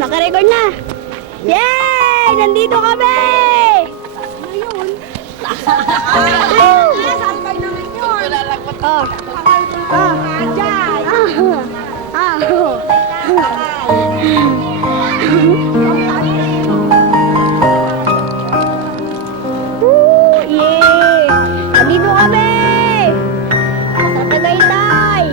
Naka-record na. Yay! Nandito kami! Ngayon. Saan tayo naman yun? Oh. Oh. Diyan. Yay! Nandito kami! Sa Tagaytay!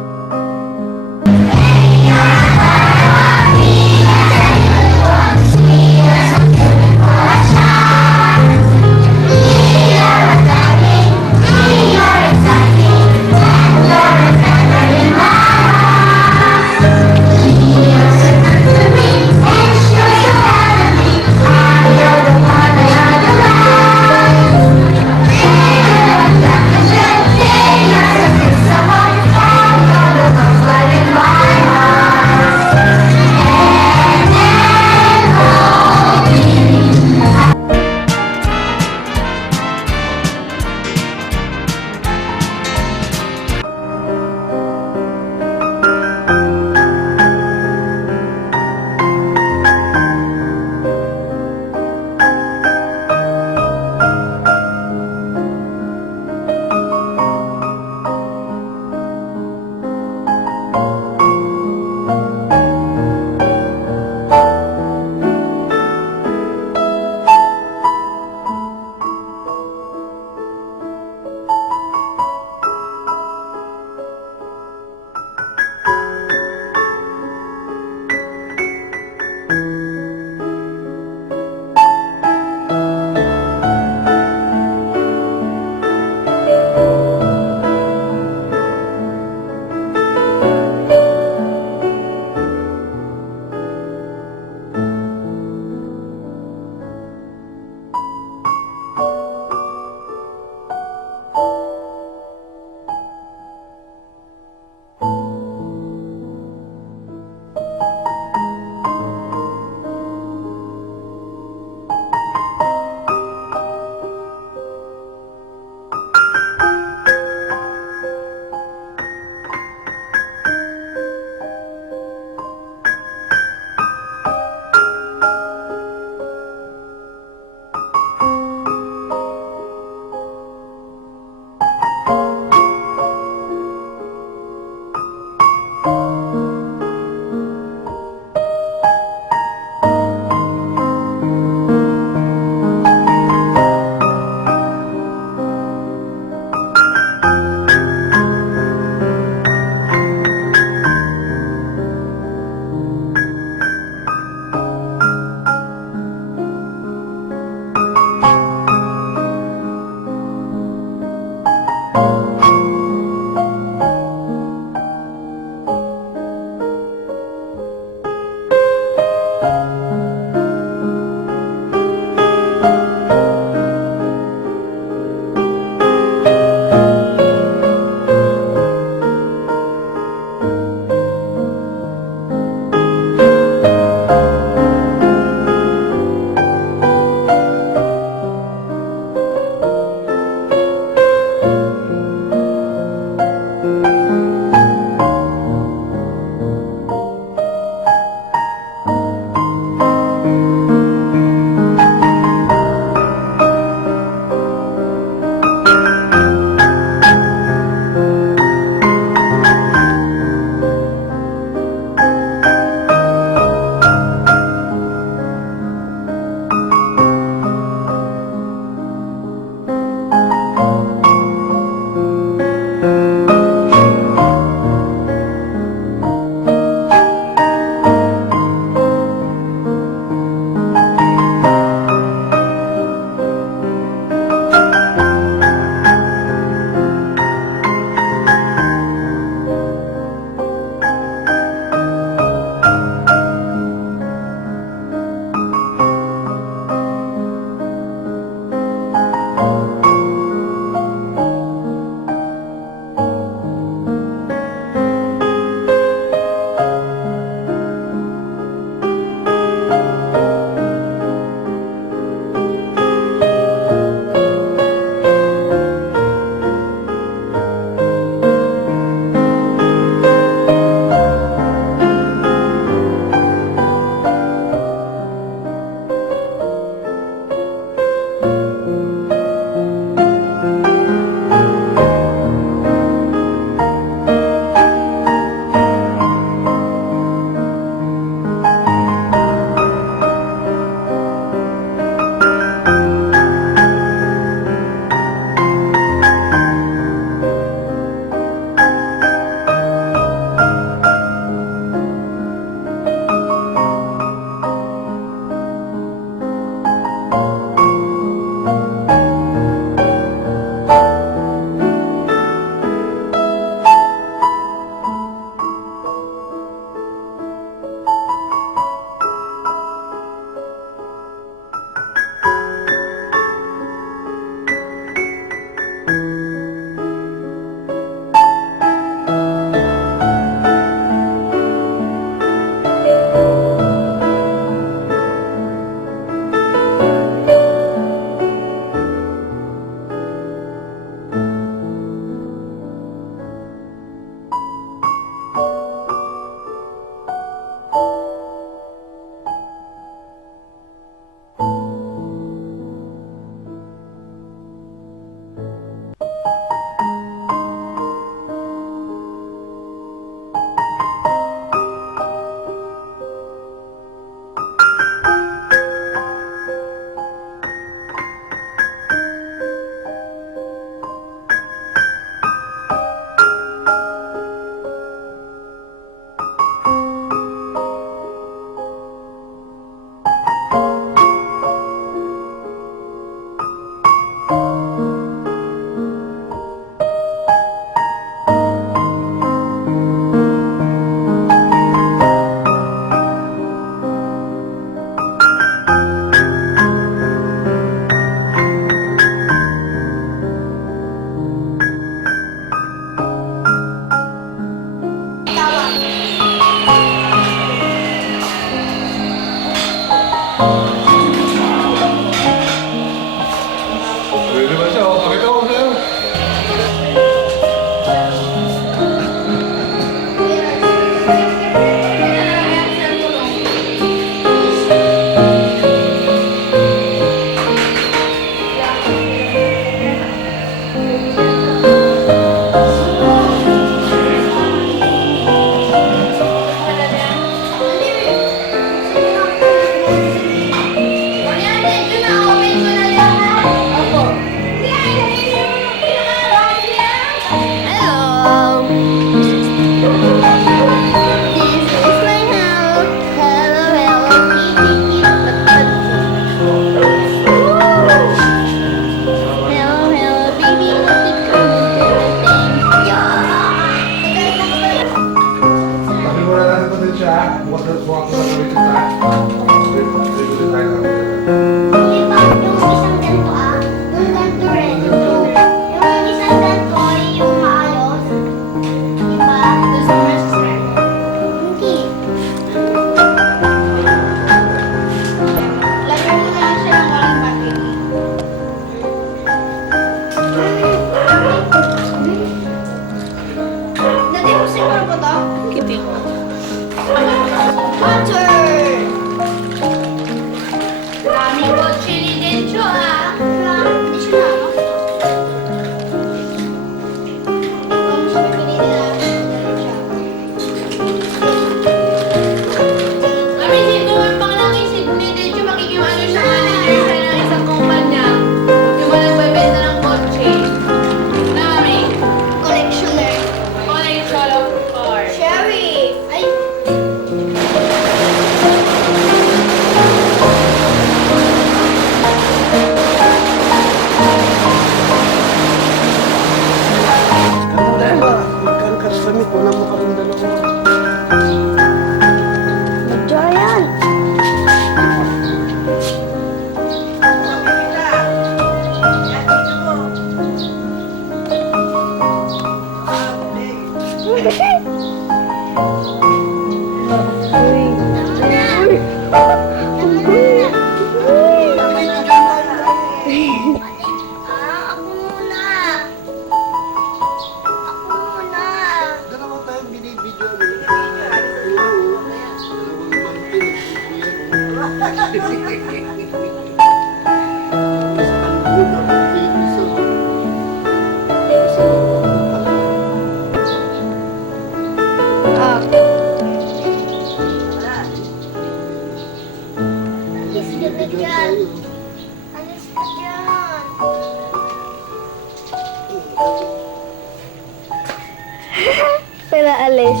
Pala alis.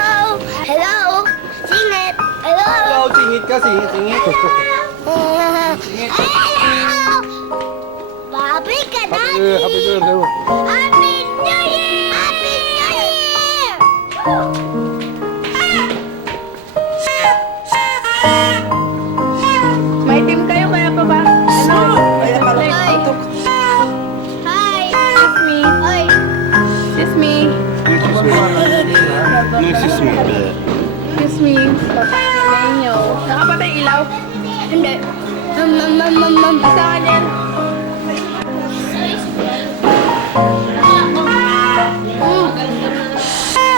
Oh, hello. Singit. Hello. Ikaw, singit ka, singit. Hello. Bobby ka na. Happy birthday mo. Happy New Year! Happy New Year! May team kayo kaya pa ba? Ano? Kaya pala Hi. katok. Hi! It's me. Hi. It's me. Mrs. me. It's me. Lenyo. Nakapatay ilaw? Hindi. Mam. Basta ka dyan.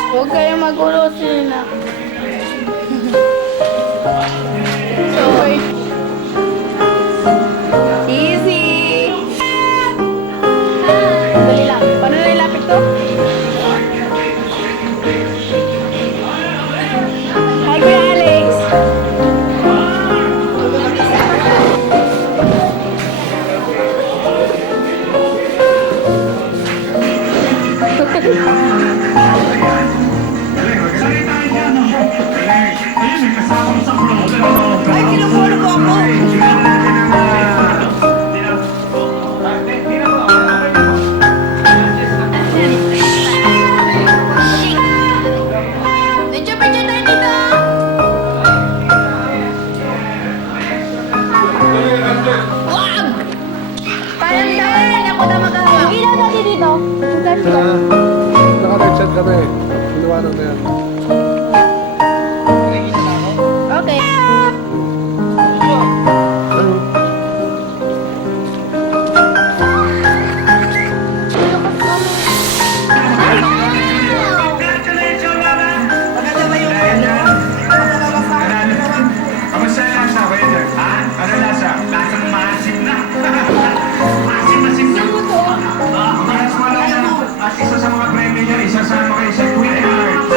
Huwag kayong magulo sila. So, wait. Easy! Dali lang. Paano nilapit to? Hi, Kuya Alex! Ay, kinukuha ko ako. Medyo tayo dito! Wag! Parang ako na maghahawa. Ilaw natin dito. Naka-headset kami. Piliwanag na yan. Okay. Maganda ba yung Kamusta yung lasa, waiter? Ha? Ano lasa? Lasang maasim na. Maasim na. Maras mo lang na. At isa sa mga premyo niya, isasama kayo sa Queen Hearts.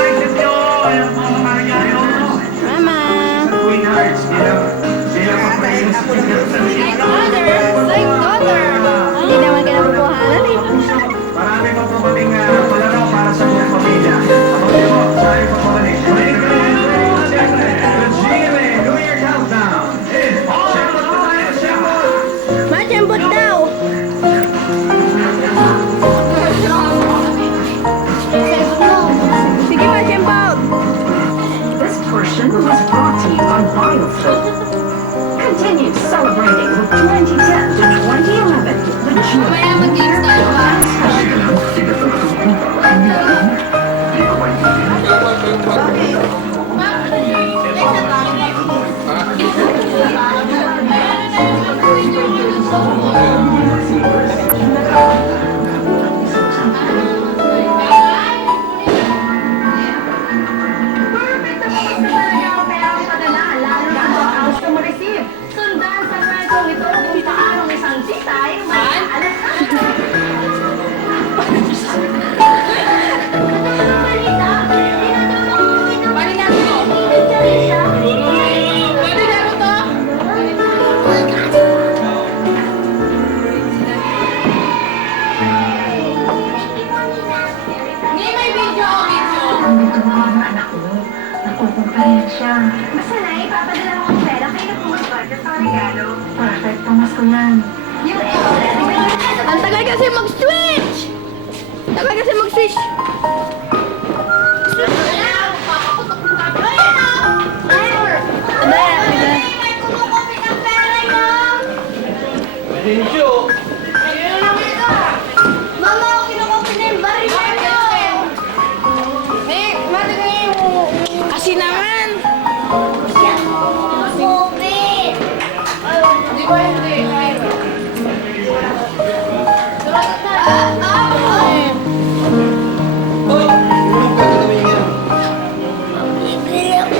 Ang mga Mariano. Mama! Sa Queen Hearts. Bilang pa-premyo sa Queen Hearts. Like daughter! Hindi naman kinabubuhanan eh. Marami pa po kaming palaro para sa buong pamilya. Abangan mo, sabi pa po kami. Siyempre, the GMA New Year Countdown is all about tayo, siyempre. Machambot daw! Sige, machambot! This portion was brought to you by Biofilm. Continue celebrating with 2010 to 2011. The joy Mamaya mag-games tayo ba? Perfect na po talaga ang perang padala, lalo na kung ang gusto mo receive. Sundan sa kwentong ito kung paano isang titay mag-aalas ka. Balita, tinatawag mo siya. Basta na, ipapadala mo ang pera kayo na pumas-budget pang regalo. Perfect, pamasko yan. Yung Ang tagal kasi mag-switch! Tagal kasi mag-switch! Mama, kinukopy na yung baril ko. Kasi naman! Kobe! Di ba hindi? Hoy, tulong ka na namin yan. Bibili ako.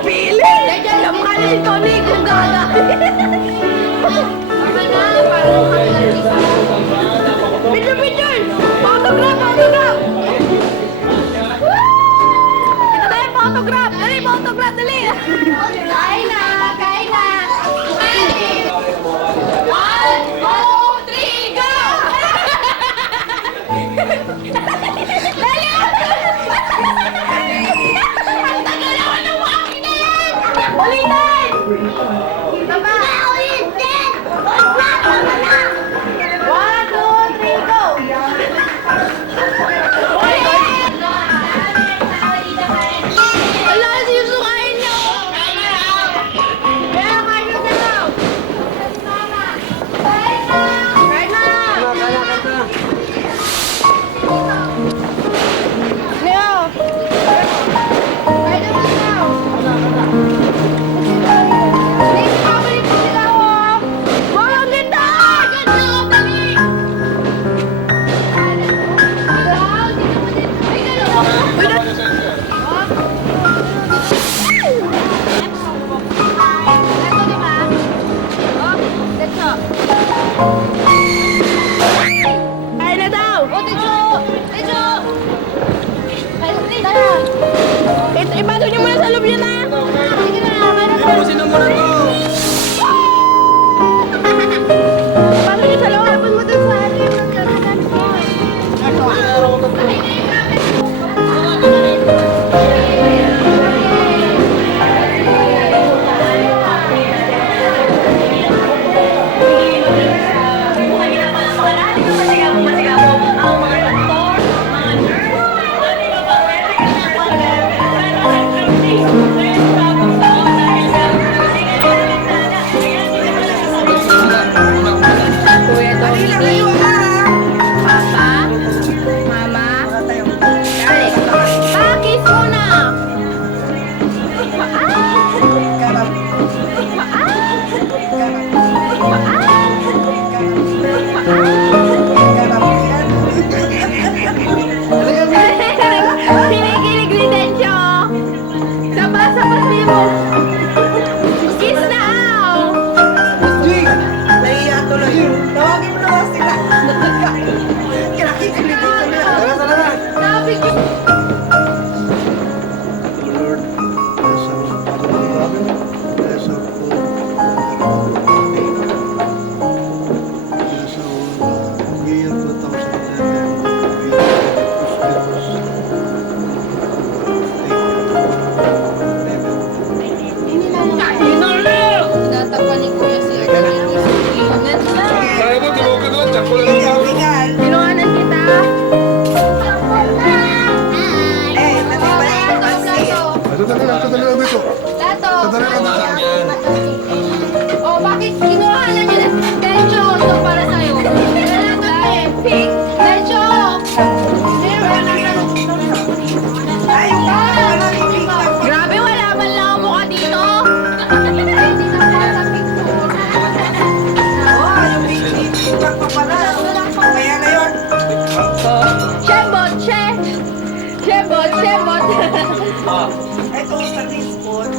napili! Alam ka na ito, Nick, kung gaga. Picture, picture! Photograph, photograph! Ito tayo, photograph! Dali, photograph, dali! Kain na, kain na! 1, 2, 3, go! Dali! Ang tagal naman ng walking na yan! Ulitin! Baba! Ulitin! Tama na! 1, 2, 3, go! Wala, sinusukain niyo! Kaya kain na daw! Kain na! Kain na! Leo! Kain na ba daw? Next, pabalik po sila ko! Wow, ang ganda! Ganda ko, dali! Wow, dito mo din. Ay, gano'n! Ito, di ba? Oh, let's go. Kain na daw! Oh, Techo! Techo! Kain na, tara! Ipasok niyo muna sa loob yun, ha? Sige na, kain na daw! Sino muna to? Ipasok niyo sa loob, hapon mo dun sa atin. Kuya Dominic. Papa. Mama. Dali. Kiss muna. Kinikilig ni Tencho. Sabas-sabas niyo mo. Kiss na, aw. Nahiya tuloy. Tawagin mo na nga sila. Kinakikilig dito na. Sabi ko. Lord, bless our family, bless our food, bless our year 2011. Tinatapan ni Kuya si Ingat na. Kaya mo, tulog ka doon, tsak ko lang Ikaw, ang tingnan. Kinuhanan kita. Eh, natibalik ka kasi. Sandali lang dito. Lato. Sandali lang dito. Oh, bakit kinuhanan niyo na Tencho? Ito para sa'yo. Lato eh. Pink. Tencho. Ay, wala ni Pink na. Grabe, wala man lang ang mukha dito. Hindi na pala sa picture. Oh, yung Pink lang pa pala. Kaya na yun. Shembot, she. Shembot, shembot. Ito sa teaspoon.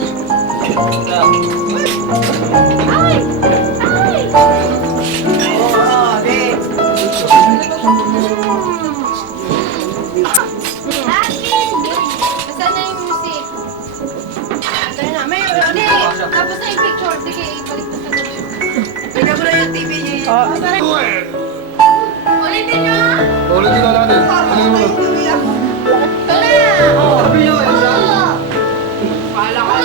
Ay! Ay! Oo, di. Nasaan na yung music? Andun na. May, hindi. Tapos na yung picture. Sige, ibalik na sa picture. Tingnan mo na yung TV niya. Ulitin nyo ah! Ulitin na natin. Ulitin mo. Ito na! Oh. Kala ko.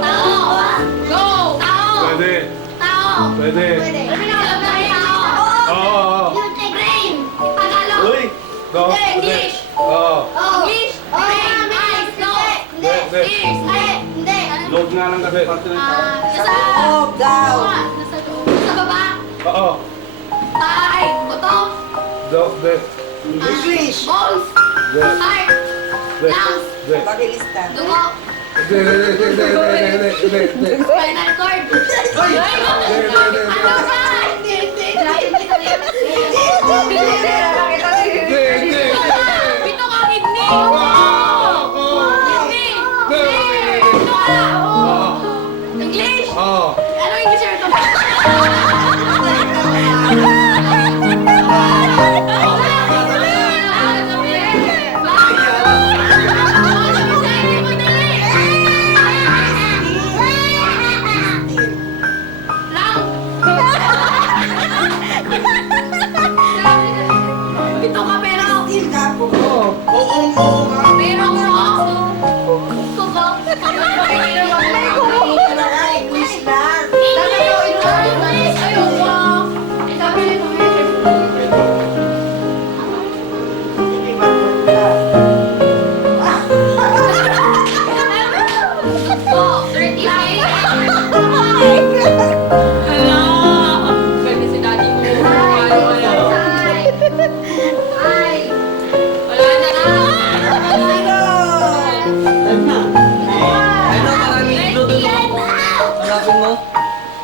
Tao! Go! Tao! Pwede. Tao! Pwede. Ano na alam na yung tao? Oo. Brain! Tagalog! Uy. Go. Hindi, English! Oo. English! Brain! Eyes! Nose! Hindi. Ears! Hindi! Load nga lang kasi. Nasa... Oh, daw. Nasa loob. Nasa baba. Oo. Tay. Buto. Hindi. English. Bones. Hindi. Heart. Hindi. Lungs. Hindi. Pakilista. Dugo. Hindi. Spinal cord. Ay! Ano ba? Hindi. Pito ka kidney. Kidney.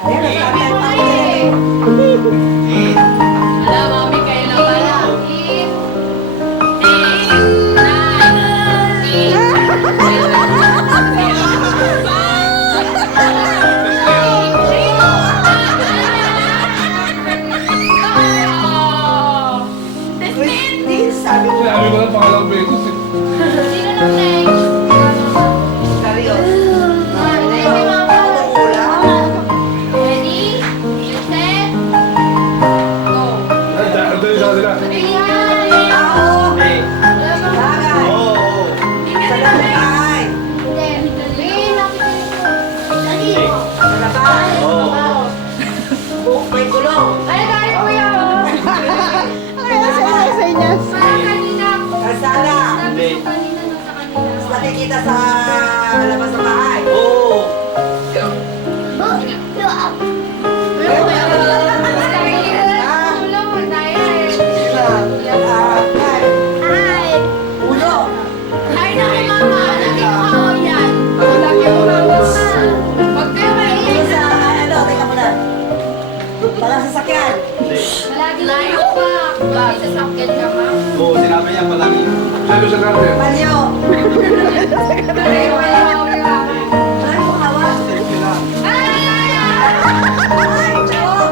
Ayan, nasa tayo. Wala, mami, kayo lang pala. Eight, Christine, sabi ko. Sabi ko lang pangalang beses eh. Sino nang next? Seryoso. Next si Mama. Ulam. Ready? Set? Go. Dali sa kanila. Ayan! Tao. Wala bang- Bagay. Sa labay. Sa labay. Buhok may gulong. Kalsada. Nakikita sa labas ng bahay. Ulo. Ulo sa ano, teka muna. Mga sasakyan. Oo, sinabi niya palagi. Sabi sa garden. Palyo. Ano mo hawak? Ay, chok.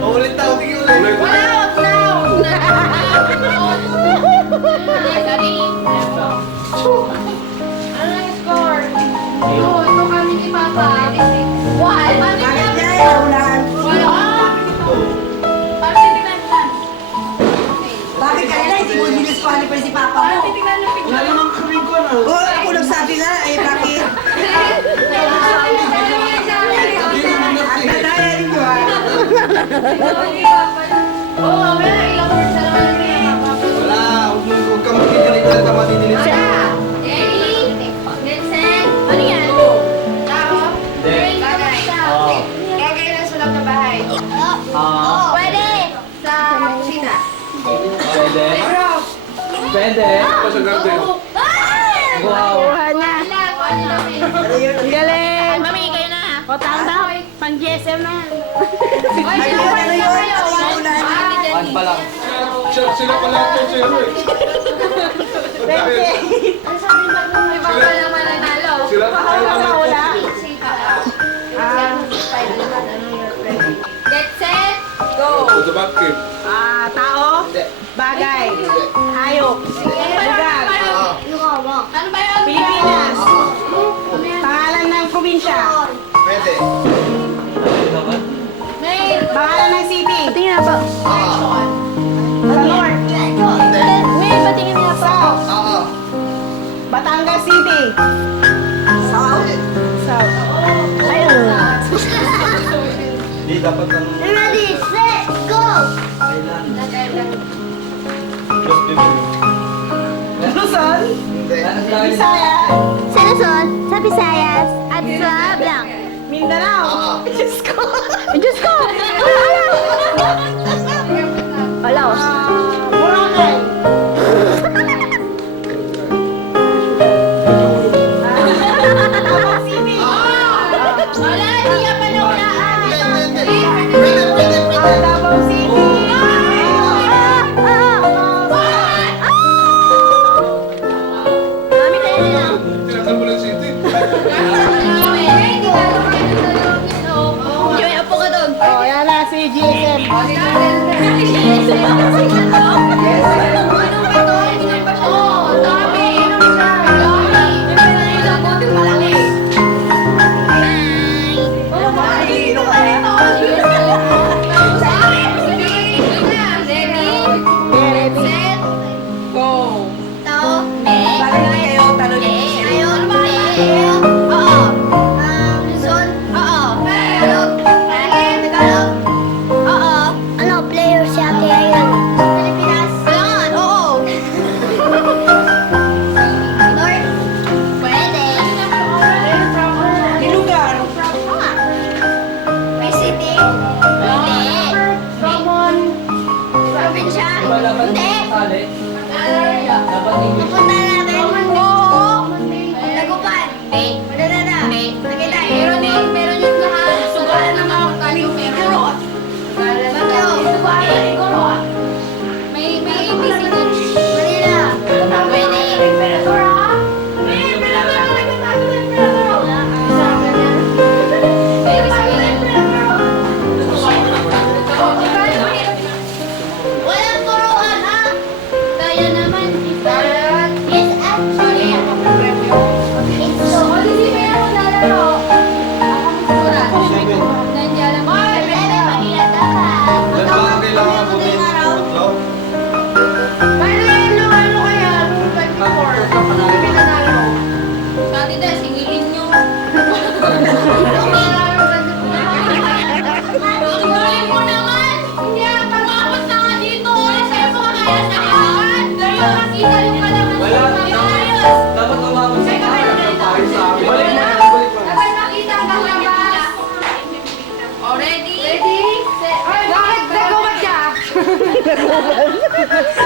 Ulit daw, tingin ulit. Bakit niya inulan? Bakit kanina hindi mo dinisqualify si Papa mo? Wala namang kaming ko na. Oh, ako nagsabi nga, eh bakit? At nadaya ninyo ah. Wala, huwag ka makikinig lang ka matidinig. Pwede. Sabi sa garden. Wow. Ano yun? Galing! Mami, kayo na. O, tama. Pang GSM na. Ano yun? Ano yun? Ano yung ulan? One pa lang. Sila pala ito si ano eh. Ibaba naman ang nalo. Sila pala Get set, go! ito. Sa basket. Tao? Bagay? Hayop? Lugar? Ano ba yun? Pilipinas? Pangalan ng probinsya? Pwede. May Pangalan ng city? patingin na ba? Sa north? May patingin na ba? South? Oo. Batangas City? South? South. Ayun. Di dapat ang Ready, set, go! island. Just bibig. Luzon? Hindi. Bisaya? Sa Luzon, sa Visayas, at sa Blanc. Mindanao? Diyos ko! Diyos ko! Palaos. Boracay? Davao City? Wala, hindi ka pa nawalaan. Davao City? Mami, tayo na lang. Tinakal mo ng city. Joy, apo ka doon. Oh, yan na si GSM. Bagay kayo, tanong niyo si Ano, player si Ate Ayan? Pilipinas? Kailangan, oo. North? Pwede. Yung lugar? May city? Hindi. Probinsya? Hindi. Napunta na Hindi. Hindi. Meron yung lahat. Sugalan ng mga tayo meron. May ABC din. Walang turuan, ha? Kaya naman. Yes, actually. It's so. Nandiyan lang. Mahirap dapat. Ba't ba kailangan bumili ng tatlo? Dati dahil singilin nyo. Singilin mo naman! Hindi, pamabot na nga dito. Sa'yo po kaya sa akin. Dahil makita yung kalaman Wala. sa ayos. Dapat umabot sa akin. Tayo sa amin. Balik mo. Balik mo. Dapat makita ang labas. Oh, ready? Ready? Bakit? Nagawad ka?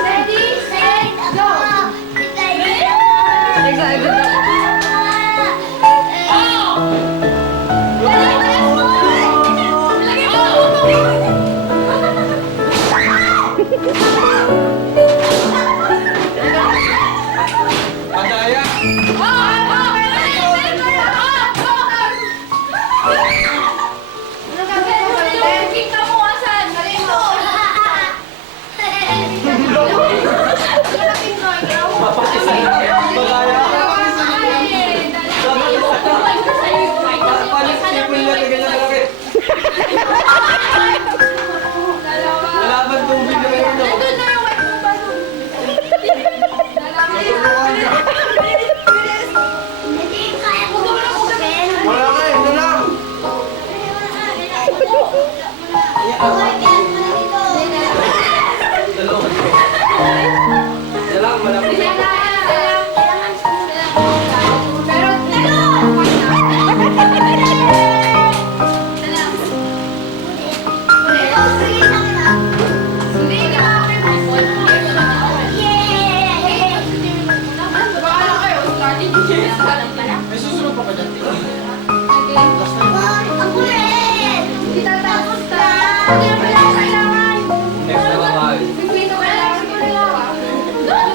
Ready? Set, go! Excited ako. Madaya. Madaya. Panik sipon nila na ganyan kalaki. Wala bang tubig na meron no? Hindi kaya ko gawin. Wala ka eh. Ito lang. Dalawa. Yan lang. Malapit. May susunod pa ba dyan? Next na lang tayo. Dalawa.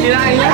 Sinain niya?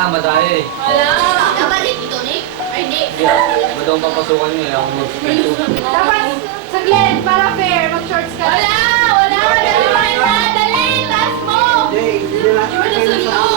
nga, madaya eh. Wala. Dapat dito, Nick. Ay, Nick. Hindi ah. Ba't akong papasukan niyo eh? Ako mag-speak. Dapat, saglit, para fair, mag-shorts ka. Wala! Wala! Dali mo na! Dali! Taas mo! Hindi na. You're the solution!